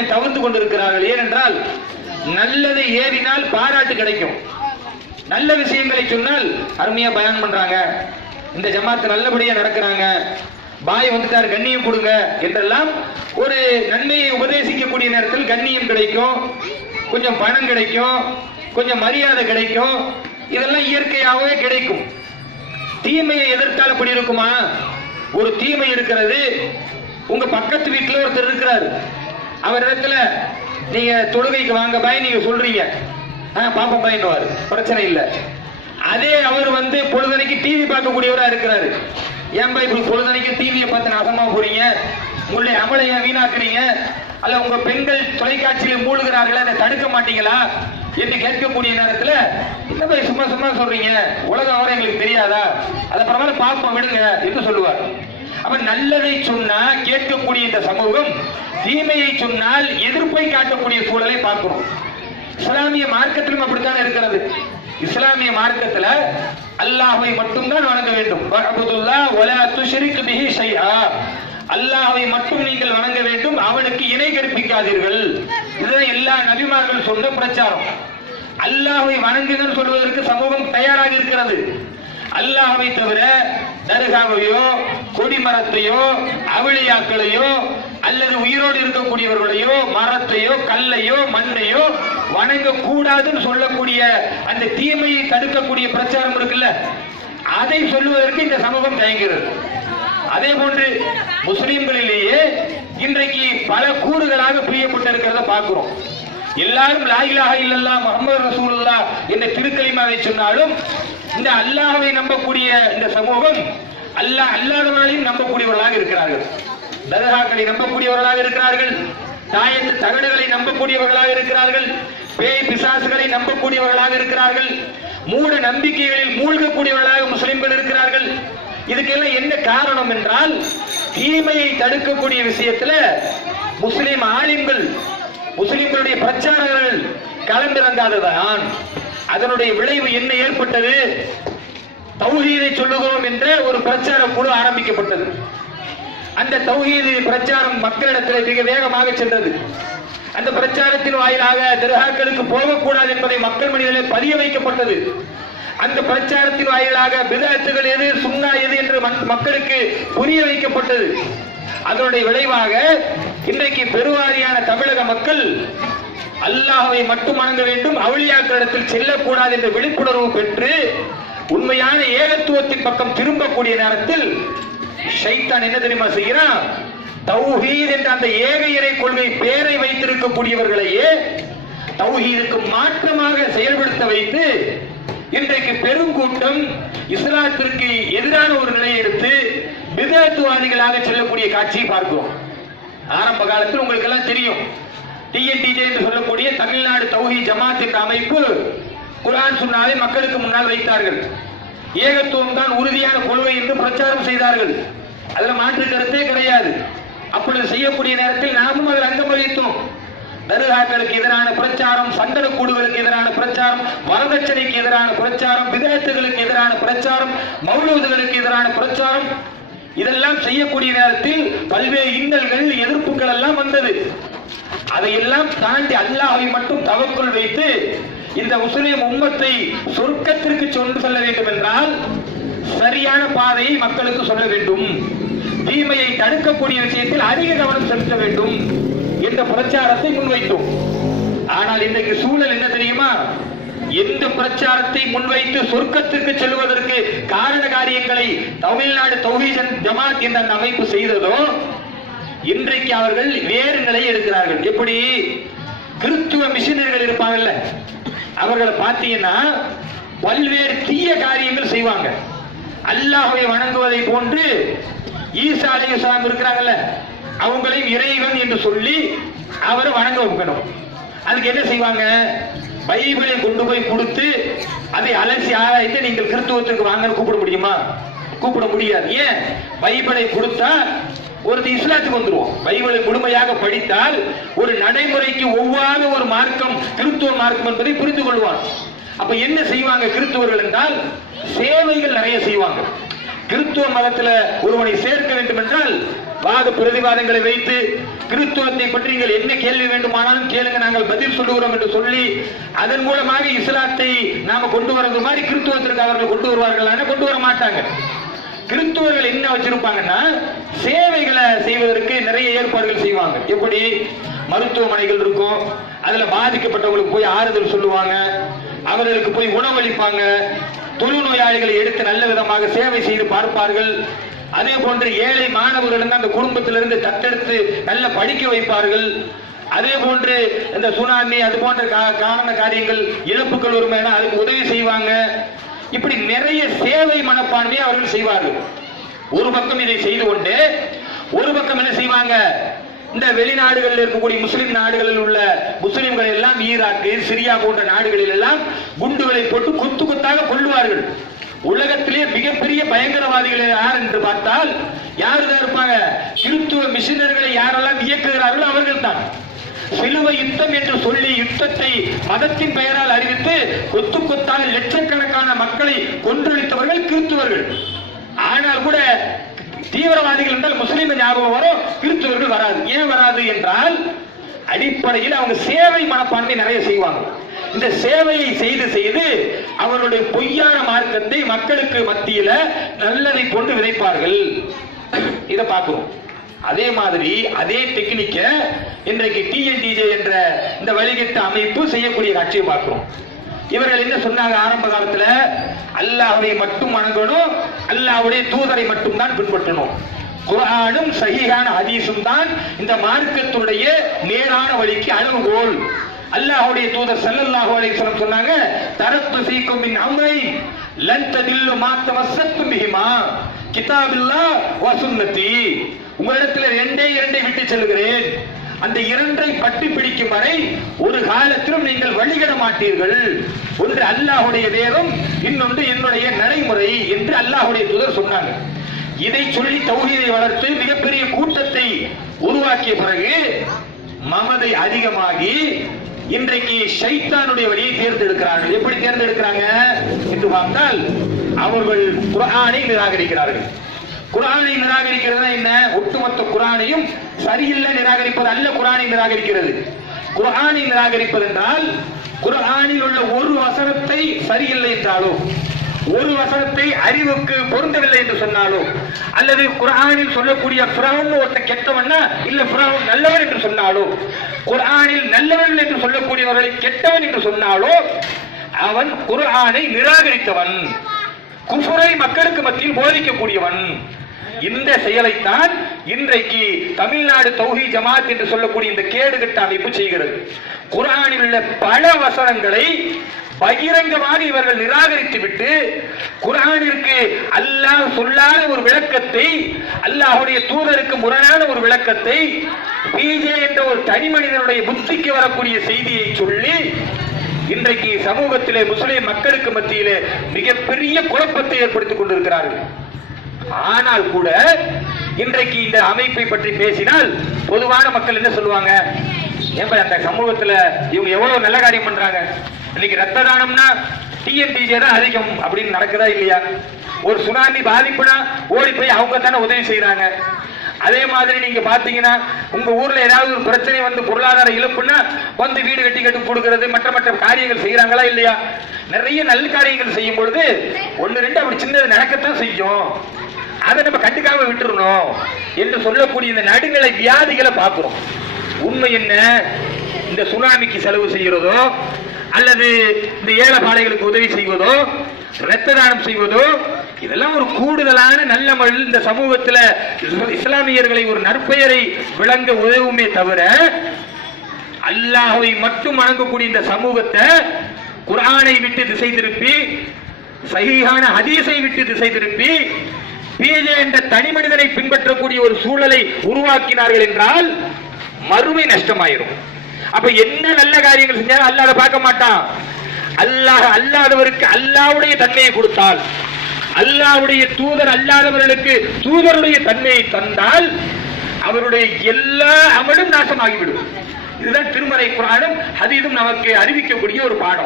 கொஞ்சம் தவிர்த்து கொண்டிருக்கிறார்கள்? ஏனென்றால் நல்லதை ஏறினால் பாராட்டு கிடைக்கும். நல்ல விஷயங்களை சொன்னால் அருமையா பயன் பண்றாங்க. இந்த ஜமாத்து நல்லபடியா நடக்கிறாங்க. பாய் வந்துட்டார் கண்ணியம் கொடுங்க என்றெல்லாம் ஒரு நன்மையை உபதேசிக்கக்கூடிய நேரத்தில் கண்ணியம் கிடைக்கும் கொஞ்சம் பணம் கிடைக்கும் கொஞ்சம் மரியாதை கிடைக்கும். இதெல்லாம் இயற்கையாகவே கிடைக்கும். தீமையை எதிர்த்தால் அப்படி இருக்குமா? ஒரு தீமை இருக்கிறது. உங்க பக்கத்து வீட்டில் ஒருத்தர் இருக்கிறாரு. அவர் இடத்துல நீங்க தொழுகைக்கு வாங்க பாய் நீங்க சொல்றீங்க. ஆ பாப்பா பாயின்னுவாரு பிரச்சனை இல்லை. அதே அவர் வந்து பொழுதனைக்கு டிவி பார்க்கக்கூடியவரா இருக்கிறாரு. ஏன் பாய் இப்படி பொழுதனைக்கு டிவியை பார்த்து நாசமா போறீங்க? உங்களுடைய அமலை ஏன் வீணாக்குறீங்க? அல்ல உங்க பெண்கள் தொலைக்காட்சியில் மூழ்கிறார்களா அதை தடுக்க மாட்டீங்களா? என்று கேட்கக்கூடிய நேரத்துல என்ன பாய் சும்மா சும்மா சொல்றீங்க? உலகம் அவரை எங்களுக்கு தெரியாதா? அதை பரவாயில்ல பார்ப்போம் விடுங்க என்று சொல்லுவார். அப்ப நல்லதை சொன்னா கேட்கக்கூடிய இந்த சமூகம் தீமையை சொன்னால் எதிர்ப்பை காட்டக்கூடிய சூழலை பார்க்கிறோம். இஸ்லாமிய மார்க்கத்திலும் அப்படித்தான் இருக்கிறது. இஸ்லாமிய மார்க்கத்துல அல்லாஹை மட்டும்தான் வணங்க வேண்டும். அல்லாஹை துஷ்ரிக் பிஹி மட்டும் நீங்கள் வணங்க வேண்டும் அவனுக்கு இணை கற்பிக்காதீர்கள். இதுதான் எல்லா நபிமார்கள் சொன்ன பிரச்சாரம். அல்லாஹை வணங்குங்கள் சொல்வதற்கு சமூகம் தயாராக இருக்கிறது. அல்லாஹை தவிர தர்காவையோ கொடிமரத்தையோ அவளியாக்களையோ அல்லது உயிரோடு இருக்கக்கூடியவர்களையோ மரத்தையோ கல்லையோ மண்ணையோ வணங்க கூடாதுன்னு சொல்லக்கூடிய அந்த தீமையை தடுக்கக்கூடிய பிரச்சாரம் இருக்குல்ல? அதை சொல்லுவதற்கு இந்த சமூகம் தயங்குகிறது. அதே போன்று முஸ்லிம்களிலேயே இன்றைக்கு பல கூறுகளாக பிரியப்பட்டிருக்கிறத பார்க்கிறோம். எல்லாரும் லாயிலாக இல்லல்லா முகமது முஹம்மது என்ற திருக்கலிமாவை சொன்னாலும் இந்த அல்லாஹவை நம்பக்கூடிய இந்த சமூகம் அல்லாஹ் அல்லாதவர்களையும் நம்பக்கூடியவர்களாக இருக்கிறார்கள். தர்காக்களை நம்பக்கூடியவர்களாக இருக்கிறார்கள். தாயத்து தகடுகளை நம்பக்கூடியவர்களாக இருக்கிறார்கள். பேய் பிசாசுகளை நம்பக்கூடியவர்களாக இருக்கிறார்கள். மூட நம்பிக்கைகளில் மூழ்கக்கூடியவர்களாக முஸ்லிம்கள் இருக்கிறார்கள். இதுக்கெல்லாம் என்ன காரணம் என்றால் தீமையை தடுக்கக்கூடிய விஷயத்துல முஸ்லிம் ஆலிம்கள் முஸ்லிம்களுடைய பிரச்சாரங்கள் கலந்திறங்காததான் அதனுடைய விளைவு என்ன ஏற்பட்டது? தௌஹீதை சொல்லுகிறோம் என்ற ஒரு பிரச்சார குழு ஆரம்பிக்கப்பட்டது. அந்த தௌஹீது பிரச்சாரம் மக்களிடத்தில் மிக வேகமாக சென்றது. அந்த பிரச்சாரத்தின் வாயிலாக தர்காக்களுக்கு போகக்கூடாது என்பதை மக்கள் மனிதனில் பதிய வைக்கப்பட்டது. அந்த பிரச்சாரத்தின் வாயிலாக பிதாத்துகள் எது சுண்ணா எது என்று மக்- மக்களுக்கு புரிய வைக்கப்பட்டது. அதனுடைய விளைவாக இன்றைக்கு பெருவாரியான தமிழக மக்கள் அல்லாஹ்வை மட்டும் வணங்க வேண்டும் அவளியாக்களிடத்தில் செல்லக்கூடாது என்ற விழிப்புணர்வு பெற்று உண்மையான ஏகத்துவத்தின் பக்கம் திரும்பக்கூடிய நேரத்தில் ஷைத்தான் என்ன தெரியுமா செய்கிறான்? தௌஹீத் என்ற அந்த ஏக இறை கொள்கை பேரை வைத்திருக்கக்கூடியவர்களையே தௌஹீதுக்கு மாற்றமாக செயல்படுத்த வைத்து இன்றைக்கு பெருங்கூட்டம் இஸ்லாத்திற்கு எதிரான ஒரு நிலையை எடுத்து விதத்துவாதிகளாக செல்லக்கூடிய காட்சியை பார்க்கிறோம். ஆரம்ப காலத்தில் உங்களுக்கு எல்லாம் தெரியும். டிஎன்டிஜே என்று சொல்லக்கூடிய தமிழ்நாடு தௌஹி ஜமாத் என்ற அமைப்பு குர்ஆன் சுண்ணாவை மக்களுக்கு முன்னால் வைத்தார்கள். ஏகத்துவம் தான் உறுதியான கொள்கை என்று பிரச்சாரம் செய்தார்கள். அதுல மாற்று கருத்தே கிடையாது. அப்பொழுது செய்யக்கூடிய நேரத்தில் நாமும் அதில் அங்கம் வகித்தோம் தருகாக்களுக்கு எதிரான பிரச்சாரம் சந்தன கூடுகளுக்கு எதிரான பிரச்சாரம் வரதட்சணைக்கு எதிரான பிரச்சாரம் விதத்துகளுக்கு எதிரான பிரச்சாரம் மௌலூதுகளுக்கு எதிரான பிரச்சாரம். இதெல்லாம் செய்யக்கூடிய நேரத்தில் பல்வேறு இன்னல்கள் எதிர்ப்புகள் எல்லாம் வந்தது. அதையெல்லாம் தாண்டி அல்லாஹை மட்டும் தவக்குள் வைத்து இந்த முஸ்லிம் உம்மத்தை சொர்க்கத்திற்கு கொண்டு செல்ல வேண்டும் என்றால் சரியான பாதையை மக்களுக்கு சொல்ல வேண்டும். தீமையை தடுக்கக்கூடிய விஷயத்தில் அதிக கவனம் செலுத்த வேண்டும் என்ற பிரச்சாரத்தை முன்வைத்தோம். ஆனால் இன்றைக்கு சூழல் என்ன தெரியுமா? எந்த பிரச்சாரத்தை முன்வைத்து சொர்க்கத்திற்கு செல்வதற்கு காரண காரியங்களை தமிழ்நாடு தௌஹீதன் ஜமாத் என்ற அமைப்பு செய்ததோ இன்றைக்கு அவர்கள் வேறு நிலையை எடுக்கிறார்கள். எப்படி? கிறிஸ்துவ மிஷினர்கள் இருப்பாங்கல்ல அவர்களை பார்த்தீங்கன்னா பல்வேறு தீய காரியங்கள் செய்வாங்க. அல்லாஹை வணங்குவதை போன்று ஈசா அலைஹிஸ்ஸலாம் இருக்கிறாங்கல்ல அவங்களையும் இறைவன் என்று சொல்லி அவரை வணங்க வைக்கணும். அதுக்கு என்ன செய்வாங்க? பைபிளை கொண்டு போய் கொடுத்து அதை அலசி ஆராய்ந்து நீங்கள் கிறிஸ்துவத்துக்கு வாங்கன்னு கூப்பிட முடியுமா? கூப்பிட முடியாது. ஏன்? பைபிளை கொடுத்தா ஒரு இஸ்லாத்துக்கு வந்துருவோம். பைபிளை முழுமையாக படித்தால் ஒரு நடைமுறைக்கு ஒவ்வாத ஒரு மார்க்கம் கிறிஸ்துவ மார்க்கம் என்பதை புரிந்து கொள்வான். அப்ப என்ன செய்வாங்க கிறிஸ்துவர்கள் என்றால் சேவைகள் நிறைய செய்வாங்க. கிறிஸ்துவ மதத்துல ஒருவனை சேர்க்க வேண்டும் என்றால் வாத பிரதிவாதங்களை வைத்து கிறிஸ்துவத்தை பற்றி நீங்கள் என்ன கேள்வி வேண்டுமானாலும் கேளுங்க நாங்கள் பதில் சொல்லுகிறோம் என்று சொல்லி அதன் மூலமாக இஸ்லாத்தை நாம கொண்டு வரது மாதிரி கிறிஸ்துவத்திற்கு அவர்கள் கொண்டு வருவார்கள் கொண்டு வர மாட்டாங்க. கிறிஸ்துவர்கள் என்ன வச்சிருப்பாங்கன்னா சேவைகளை செய்வதற்கு நிறைய ஏற்பாடுகள் செய்வாங்க. எப்படி? மருத்துவமனைகள் இருக்கும். அதுல பாதிக்கப்பட்டவங்களுக்கு போய் ஆறுதல் சொல்லுவாங்க. அவர்களுக்கு போய் உணவளிப்பாங்க. தொழுநோயாளிகளை எடுத்து நல்ல விதமாக சேவை செய்து பார்ப்பார்கள். அதே போன்று ஏழை மாணவர்கள் அந்த குடும்பத்திலிருந்து தத்தெடுத்து நல்ல படிக்க வைப்பார்கள். அதே போன்று இந்த சுனாமி அது போன்ற கா- காரண காரியங்கள் இழப்புகள் வருமே அதுக்கு உதவி செய்வாங்க. இப்படி நிறைய சேவை மனப்பான்மையை அவர்கள் செய்வார்கள். ஒரு பக்கம் இதை செய்து கொண்டு ஒரு பக்கம் என்ன செய்வாங்க? இந்த வெளிநாடுகளில் இருக்கக்கூடிய முஸ்லிம் நாடுகளில் உள்ள முஸ்லிம்கள் எல்லாம் ஈராக்கு சிரியா போன்ற நாடுகளில் எல்லாம் குண்டுகளை போட்டு குத்து குத்தாக கொள்ளுவார்கள் உலகத்திலே மிகப்பெரிய பயங்கரவாதிகள் யார் என்று பார்த்தால் யார் தான் இருப்பாங்க? கிறிஸ்துவ மிஷினர்களை யாரெல்லாம் இயக்குகிறார்களோ அவர்கள் தான் சிலுவை யுத்தம் என்று சொல்லி யுத்தத்தை மதத்தின் பெயரால் அறிவித்து கொத்து கொத்தாக லட்சக்கணக்கான மக்களை கொன்றொழித்தவர்கள் கிறிஸ்துவர்கள் ஆனால் கூட தீவிரவாதிகள் என்றால் முஸ்லீம் ஞாபகம் வரும் கிறிஸ்துவர்கள் வராது. ஏன் வராது என்றால் அடிப்படையில் அவங்க சேவை மனப்பான்மை நிறைய செய்வாங்க. இந்த சேவையை செய்து செய்து அவருடைய பொய்யான மார்க்கத்தை மக்களுக்கு மத்தியில நல்லதை கொண்டு விதைப்பார்கள். இதை பார்க்கிறோம் அதே மாதிரி அதே டெக்னிக்க இன்றைக்கு டிஎன்டிஜே என்ற இந்த வழிகட்ட அமைப்பு செய்யக்கூடிய காட்சியை பார்க்கிறோம் இவர்கள் என்ன சொன்னாங்க ஆரம்ப காலத்துல? அல்லாஹ்வை மட்டும் வணங்கணும் அல்லாஹ்வுடைய தூதரை மட்டும் தான் பின்பற்றணும். குரானும் சகிகான ஹதீஸும் தான் இந்த மார்க்கத்துடைய நேரான வழிக்கு அளவுகோல் அல்லாஹ்வுடைய தூதர் ஸல்லல்லாஹு அலைஹி சொன்னாங்க தரத்து ஃபீக்கும் மின் அம்ரை லன் ததில்லு மா தமஸ்ஸத்தும் பிஹிமா கிதாபில்லா வ சுன்னதி உங்களிடத்தில் இரண்டே இரண்டை விட்டு செல்கிறேன் அந்த இரண்டை பற்றி பிடிக்கும் வரை ஒரு காலத்திலும் நீங்கள் வழிகிட மாட்டீர்கள். ஒன்று அல்லாஹுடைய வேதம் இன்னொன்று என்னுடைய நடைமுறை என்று அல்லாஹுடைய தூதர் சொன்னாங்க. இதை சொல்லி தௌஹீதை வளர்த்து மிகப்பெரிய கூட்டத்தை உருவாக்கிய பிறகு மமதை அதிகமாகி இன்றைக்கு ஷைத்தானுடைய வழியை தேர்ந்தெடுக்கிறார்கள். எப்படி தேர்ந்தெடுக்கிறாங்க? என்று பார்த்தால் அவர்கள் குரானை நிராகரிக்கிறார்கள். குர்ஆனை நிராகரிக்கிறது என்ன? ஒட்டுமொத்த குரானையும் சரியில்லை நிராகரிப்பது அல்ல குரானை நிராகரிக்கிறது. குரானை நிராகரிப்பது என்றால் குரானில் உள்ள ஒரு வசனத்தை சரியில்லை என்றாலோ ஒரு வசனத்தை அறிவுக்கு பொருந்தவில்லை என்று சொன்னாலோ அல்லது குரானில் சொல்லக்கூடிய புறாவும் ஒருத்த கெட்டவன்னா இல்ல புறாவும் நல்லவன் என்று சொன்னாலோ குரானில் நல்லவன் என்று சொல்லக்கூடியவர்களை கெட்டவன் என்று சொன்னாலோ அவன் குரானை நிராகரித்தவன். குஃபுரை மக்களுக்கு மத்தியில் போதிக்கக்கூடியவன். இந்த செயலைத்தான் இன்றைக்கு தமிழ்நாடு தௌஹி ஜமாத் என்று சொல்லக்கூடிய இந்த கேடுகட்ட அமைப்பு செய்கிறது. குரானில் உள்ள பல வசனங்களை பகிரங்கமாக இவர்கள் நிராகரித்து விட்டு குரானிற்கு அல்லாஹ் சொல்லாத ஒரு விளக்கத்தை அல்லாஹுடைய தூதருக்கு முரணான ஒரு விளக்கத்தை பிஜே என்ற ஒரு தனி மனிதனுடைய புத்திக்கு வரக்கூடிய செய்தியை சொல்லி இன்றைக்கு சமூகத்திலே முஸ்லிம் மக்களுக்கு மத்தியிலே மிகப்பெரிய குழப்பத்தை ஏற்படுத்திக் கொண்டிருக்கிறார்கள். ஆனால் கூட இன்றைக்கு இந்த அமைப்பை பற்றி பேசினால் பொதுவான மக்கள் என்ன சொல்லுவாங்க? ஏன்பா அந்த சமூகத்துல இவங்க எவ்வளவு நல்ல காரியம் பண்றாங்க? இன்னைக்கு ரத்த தானம்னா டிஎன்டிஜே தான் அதிகம் அப்படின்னு நடக்குதா இல்லையா? ஒரு சுனாமி பாதிப்புனா ஓடி போய் அவங்க தானே உதவி செய்யறாங்க அதே மாதிரி நீங்க பாத்தீங்கன்னா உங்க ஊர்ல ஏதாவது ஒரு பிரச்சனை வந்து பொருளாதார இழப்புன்னா வந்து வீடு கட்டி கட்டி கொடுக்கறது மற்ற மற்ற காரியங்கள் செய்யறாங்களா இல்லையா? நிறைய நல்ல காரியங்கள் செய்யும் பொழுது ஒன்னு ரெண்டு அப்படி சின்னது நடக்கத்தான் செய்யும். அதை நம்ம கண்டுக்காம விட்டுறணும் என்று சொல்லக்கூடிய இந்த நடுநிலை வியாதிகளை பார்க்கிறோம். உண்மை என்ன? இந்த சுனாமிக்கு செலவு செய்கிறதோ அல்லது இந்த ஏழைப்பாளைகளுக்கு உதவி செய்வதோ இரத்த தானம் செய்வதோ இதெல்லாம் ஒரு கூடுதலான நல்ல மழை. இந்த சமூகத்தில் இஸ்லாமியர்களை ஒரு நற்பெயரை விளங்க உதவுமே தவிர அல்லாஹை மட்டும் வணங்கக்கூடிய இந்த சமூகத்தை குரானை விட்டு திசை திருப்பி சகிகான ஹதீஸை விட்டு திசை திருப்பி பிஜே என்ற தனி மனிதனை பின்பற்றக்கூடிய ஒரு சூழலை உருவாக்கினார்கள் என்றால் மறுமை நஷ்டமாயிரும். அப்ப என்ன நல்ல காரியங்கள் செஞ்சாலும் அல்லாத பார்க்க மாட்டான். அல்லாஹ் அல்லாதவருக்கு அல்லாவுடைய தன்மையை கொடுத்தால் அல்லாவுடைய தூதர் அல்லாதவர்களுக்கு தூதருடைய தன்மையை தந்தால் அவருடைய எல்லா அமலும் நாசமாகிவிடும். இதுதான் திருமறை அது இதுவும் நமக்கு அறிவிக்கக்கூடிய ஒரு பாடம்.